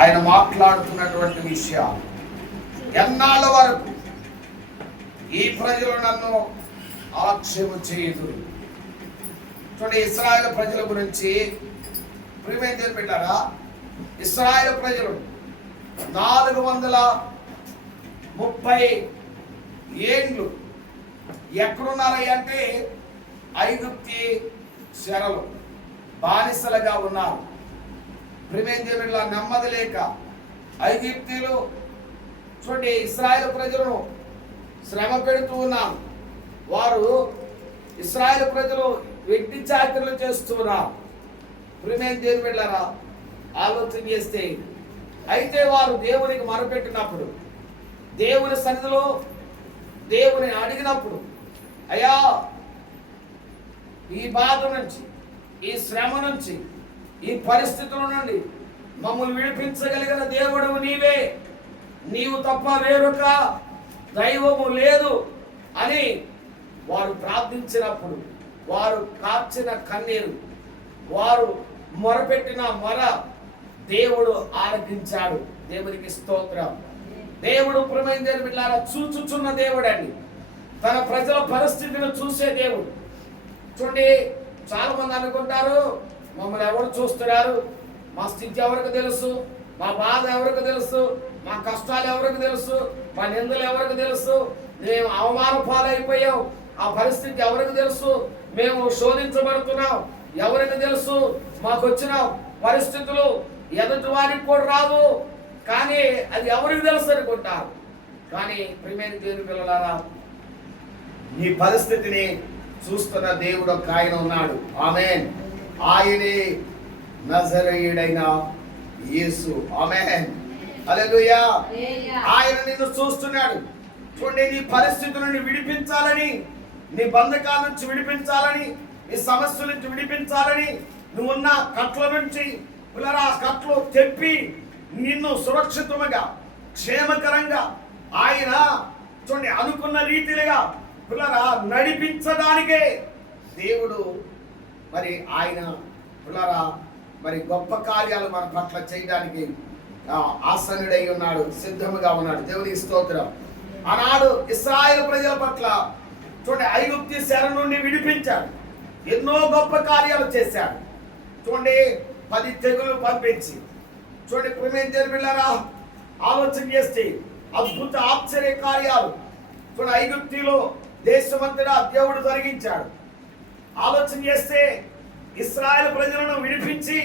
ఆయన మాట్లాడుతున్నటువంటి విషయాలు. ఎన్నాళ్ళ వరకు ఈ ప్రజలు నన్ను ఆక్షేపం చేయదు. చూడండి, ఇశ్రాయేలు ప్రజల గురించి ప్రియమైన పెట్టారా, ఇశ్రాయేలు ప్రజలు 430 ఏండ్లు ఎక్కడున్నారా అంటే ఐగుప్తి చెరలో బానిసలుగా ఉన్నారు. ప్రియమైన నెమ్మది లేక ఐగుప్తీయులు చూడండి ఇశ్రాయేలు ప్రజలను శ్రమ పెడుతూ ఉన్నారు. వారు ఇశ్రాయేలు ప్రజలు వెట్టి చాకరీలు చేస్తున్నారు. ప్రియమైన వెళ్ళారా ఆలోచన చేస్తే, అయితే వారు దేవునికి మొరపెట్టినప్పుడు, దేవుని సన్నిధిలో దేవుని అడిగినప్పుడు, అయ్యా ఈ బాధ నుంచి, ఈ శ్రమ నుంచి, ఈ పరిస్థితుల నుండి మమ్మల్ని విడిపించగలిగిన దేవుడు నీవే, నీవు తప్ప వేరొక దైవము లేదు అని వారు ప్రార్థించినప్పుడు, వారు కార్చిన కన్నీరు, వారు మొరపెట్టిన మొర దేవుడు ఆలకించాడు. దేవునికి స్తోత్రం. దేవుడు ప్రియమైన బిడ్డలారా చూచుచున్న దేవుడు అండి. తన ప్రజల పరిస్థితిని చూసే దేవుడు. చూడండి, చాలా మంది అనుకుంటారు మమ్మల్ని ఎవరు చూస్తున్నారు, మా స్థితి ఎవరికి తెలుసు, మా బాధ ఎవరికి తెలుసు, మా కష్టాలు ఎవరికి తెలుసు, మా నిందలు ఎవరికి తెలుసు, మేము అవమాన పాలైపోయాం, ఆ పరిస్థితి ఎవరికి తెలుసు, మేము శోధించబడుతున్నాం ఎవరికి తెలుసు, మాకు వచ్చిన పరిస్థితులు ఎదుటి వారికి కూడా రావు, కానీ అది ఎవరికి తెలుసు అనుకుంటారు. కానీ ప్రియమైన దేవుని పిల్లలారా, నీ పరిస్థితిని చూస్తున్న దేవుడు ఒక ఆయన ఉన్నాడు. ఆమేన్. ఆయనే నజరేయుడైన యేసు. ఆమేన్. హల్లెలూయా. ఆయన నిన్ను చూస్తున్నాడు. చూడండి, నీ పరిస్థితి నుండి విడిపించాలని, నీ బంధకాల నుంచి విడిపించాలని, నీ సమస్యల నుంచి విడిపించాలని, నువ్వున్న కట్ల నుంచి పిల్లరా కట్లు తెప్పి నిన్ను సురక్షితముగా క్షేమకరంగా ఆయన చూడండి అనుకున్న రీతిగా పిల్లరా నడిపించడానికే దేవుడు మరి ఆయన పిల్లరా మరి గొప్ప కార్యాలు మన పట్ల చేయడానికి ఆసన్నుడై ఉన్నాడు, సిద్ధముగా ఉన్నాడు. దేవునికి స్తోత్రం. ఆనాడు ఇశ్రాయేలు ప్రజల పట్ల చూడండి ఐగుప్తు చెర నుండి విడిపించాడు, ఎన్నో గొప్ప కార్యాలు చేశాడు. చూడండి 10 తెగులు పంపించి చూడండి ప్రియమైన బిడ్డలారా ఆలోచన చేస్తే అద్భుత ఆశ్చర్య కార్యాలు చూడండి ఐగుప్తులో దేశమంతటా దేవుడు జరిగించాడు. ఆలోచన చేస్తే ఇశ్రాయేలు ప్రజలను విడిపించి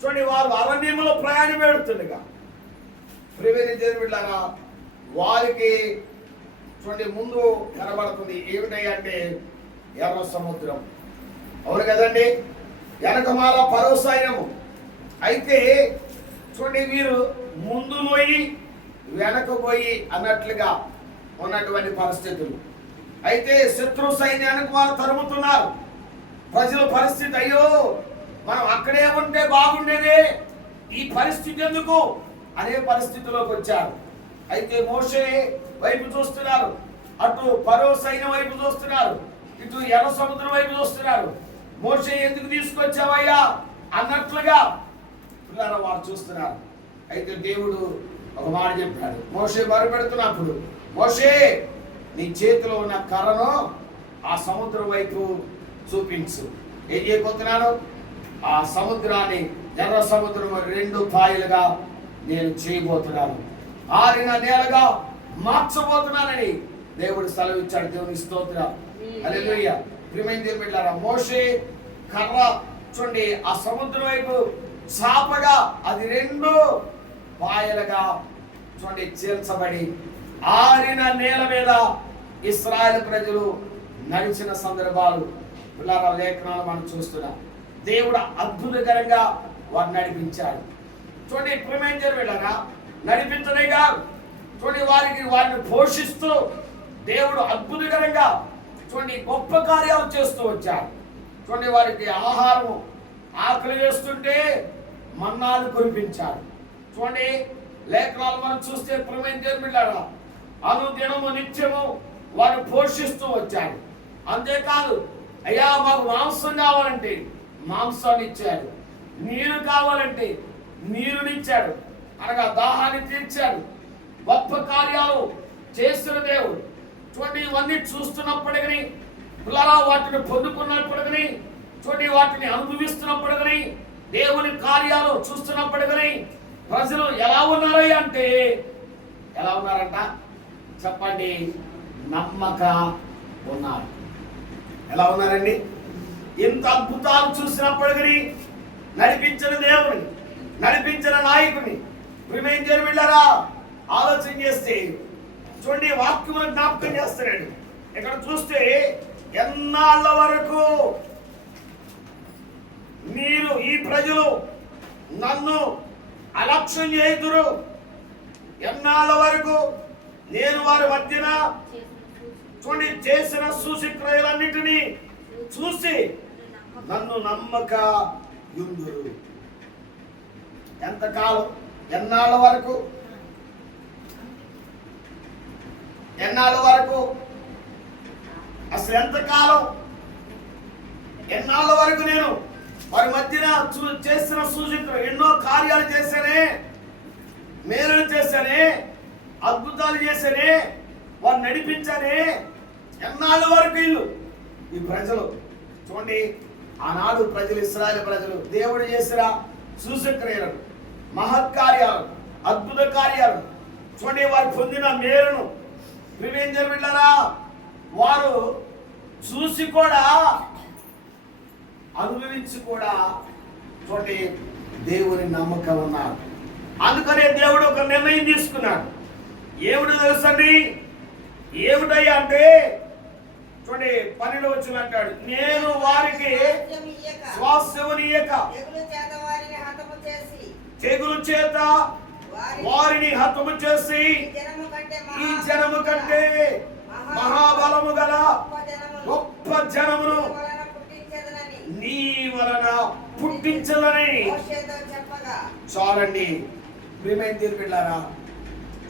చూడండి వారు అరణ్యంలో ప్రయాణం పెడుతుండగా ప్రియమైన బిడ్డలారా వారికి చూడండి ముందు కనబడుతుంది ఏమిటంటే ఎర్ర సముద్రం. అవును కదండి, వెనకమాల ఫరో సైన్యము. అయితే చూడండి వీరు ముందు పోయి వెనక పోయి అన్నట్లుగా ఉన్నటువంటి పరిస్థితులు. అయితే శత్రు సైన్యానికి వారు తరుముతున్నారు. ప్రజల పరిస్థితి, అయ్యో మనం అక్కడే ఉంటే బాగుండేదే, ఈ పరిస్థితి ఎందుకు అనే పరిస్థితిలోకి వచ్చారు. అయితే మోషే వైపు చూస్తున్నారు, అటు ఫరో సైన్యం వైపు చూస్తున్నారు, ఇటు ఎర్ర సముద్రం వైపు చూస్తున్నారు. మోషే ఎందుకు తీసుకొచ్చావయ్యా అన్నట్లుగా పిల్లలు వారు చూస్తున్నారు. అయితే దేవుడు ఒక మాట చెప్పాడు. మోషే మొరపెడుతున్నప్పుడు, మోషే నీ చేతిలో ఉన్న కర్రను ఆ సముద్రం వైపు చూపించు. ఏం చేయబోతున్నాను, ఆ సముద్రాన్ని ఎర్ర సముద్రం 2 పాయలుగా నేను చేయబోతున్నాను, ఆరిన నేలగా మార్చబోతున్నానని దేవుడు సెలవిచ్చాడు. దేవుని స్తోత్రం. హల్లెలూయా. ప్రియమైన దేవుని బిడ్డలారా మోషే కర్ర చూడండి ఆ సముద్రం వైపు చాపగా అది 2 పాయలుగా చూడండి చీల్చబడి ఆరిన నేల మీద ఇశ్రాయేలు ప్రజలు నడిచిన సందర్భాలు పిల్లల లేఖనాలు మనం చూస్తున్నాం. దేవుడు అద్భుతకరంగా వారు నడిపించాడు. చూడండి ప్రియమైన దేవుని బిడ్డలారా నడిపించడే కాదు, చూడండి వారిని పోషిస్తూ దేవుడు అద్భుతకరంగా చూడండి గొప్ప కార్యాలు చేస్తూ వచ్చారు. చూడండి వారికి ఆహారం ఆకలి వేస్తుంటే మన్నాను కురిపించాడు. చూడండి లేఖనాలు మనం చూస్తే ప్రియమైన దేవుని బిడ్డలారా అనుదినము నిత్యము వారు పోషిస్తూ వచ్చాడు. అంతేకాదు, అయ్యా మాకు మాంసం కావాలంటే మాంసాన్ని ఇచ్చాడు, నీరు కావాలంటే నీరునిచ్చాడు. అనగా దాహాన్ని తీర్చాడు, గొప్ప కార్యాలు చేస్తున్న దేవుడు. చూడండి, ఇవన్నీ చూస్తున్నప్పటికీ, పిల్లరా వాటిని పొందుకున్నప్పటికీ, చూడండి వాటిని అనుభవిస్తున్నప్పటికీ, దేవుని కార్యాలు చూస్తున్నప్పటికీ ప్రజలు ఎలా ఉన్నారు అంటే, ఎలా ఉన్నారంట చెప్పండి, నమ్మక ఉన్నారు. ఎలా ఉన్నారండి? ఇంత అద్భుతాలు చూసినప్పటికీ నడిపించిన దేవుని, నడిపించిన నాయకుని ప్రేమించిన వీళ్ళరా ఆలోచన చేస్తే చూడండి, వాక్యమును జ్ఞాపకం చేస్తున్నాడు. ఇక్కడ చూస్తే ఎన్నాళ్ళ వరకు మీరు ఈ ప్రజలు నన్ను అలక్ష్యం చేయుదురు, ఎన్నాళ్ళ వరకు నేను వారి మధ్యన చూడండి చేసిన సూచక్రియలన్నిటినీ చూసి నన్ను నమ్మక యుందురు. ఎంతకాలం? ఎన్నాళ్ళ వరకు? ఎన్నాళ్ళ వరకు? అసలు ఎంతకాలం? ఎన్నాళ్ళ వరకు నేను వారి మధ్యన చేసిన సూచనలు, ఎన్నో కార్యాలు చేశానే, మేలులు చేశానే, అద్భుతాలు చేశానే, వారు నడిపించానే. ఎన్నాళ్ళ వరకు వీళ్ళు ఈ ప్రజలు చూడండి, ఆనాడు ప్రజలు, ఇశ్రాయేలు ప్రజలు దేవుడు చేసిన సూచక్రియలను, మహత్కార్యాలు, అద్భుత కార్యాలు చూడండి, వారు పొందిన మేలును ప్రేమించిన బిడ్డలారా వారు చూసి కూడా అనుభవించి కూడా చూడండి దేవుని నమ్మకం ఉన్నారు. అందుకనే దేవుడు ఒక నిర్ణయం తీసుకున్నాడు. ఏమిటో తెలుసండి? ఏమిటయ్యా అంటే చూడండి 12 వచనం అంటాడు, నేను వారికి స్వాస్థ్యమునియక తెగులు చేత వారిని హతము చేసి ఈ జనము కంటే మహాబలము గల గొప్ప జనమును నీ వలన పుట్టించదని చాలండి. ప్రియమైన దేవుని బిడ్డలారా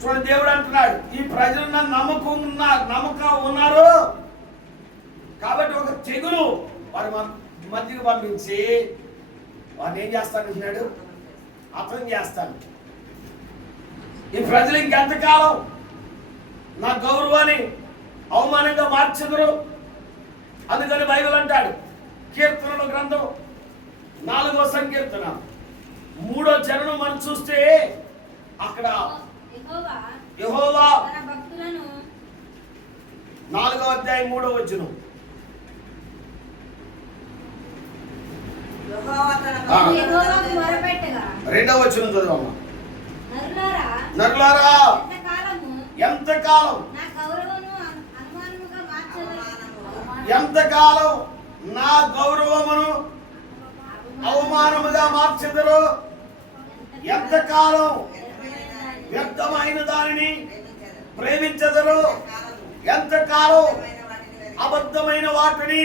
చూడండి, దేవుడు అంటున్నాడు, ఈ ప్రజలు నన్ను నమ్మకం ఉన్నారు కాబట్టి ఒక తెగులు వారి మధ్యకు పంపించి వారిని ఏం చేస్తానంటున్నాడు? అర్థం చేస్తాను. ఈ ప్రజలు ఇంకెంతకాలం నా గౌరవాన్ని అవమానంగా మార్చెదరు? అందుకని బైబిల్ అంటాడు, కీర్తనల గ్రంథం 4వ సంకీర్తన 3వ చరణం మనం చూస్తే అక్కడ యెహోవా 4వ అధ్యాయం 3వ వచనం, రెండవ వచనం చదవమ్మా. నరులారా ఎంతకాలం నా గౌరవమును అవమానముగా మార్చెదరు? ఎంతకాలం వ్యర్థమైన దానిని ప్రేమించెదరు? ఎంతకాలం అబద్ధమైన వాటిని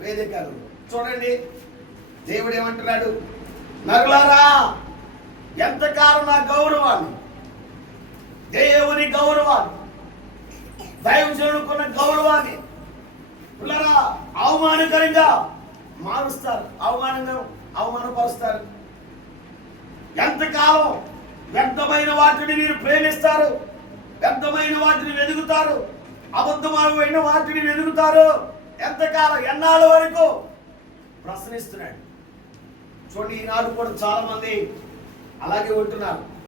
వేదికలు? చూడండి, దేవుడు ఏమంటున్నాడు? నరులారా ఎంతకాలం నా గౌరవాన్ని, దేవుని గౌరవాన్ని, దైవజనుడుకున్న గౌరవాన్ని పిల్లరా అవమానకరంగా మారుస్తారు, అవమానపరుస్తారు. ఎంతకాలం వ్యర్థమైన వాటిని మీరు ప్రేమిస్తారు, వ్యర్థమైన వాటిని వెతుకుతారు, అబద్ధమైన వాటిని వెతుకుతారు? ఎంతకాలం? ఎన్నాళ్ళ వరకు? ప్రశ్నిస్తున్నాడు. చూడండి, ఈనాడు కూడా చాలా మంది అలాగే ఉంటున్నారు.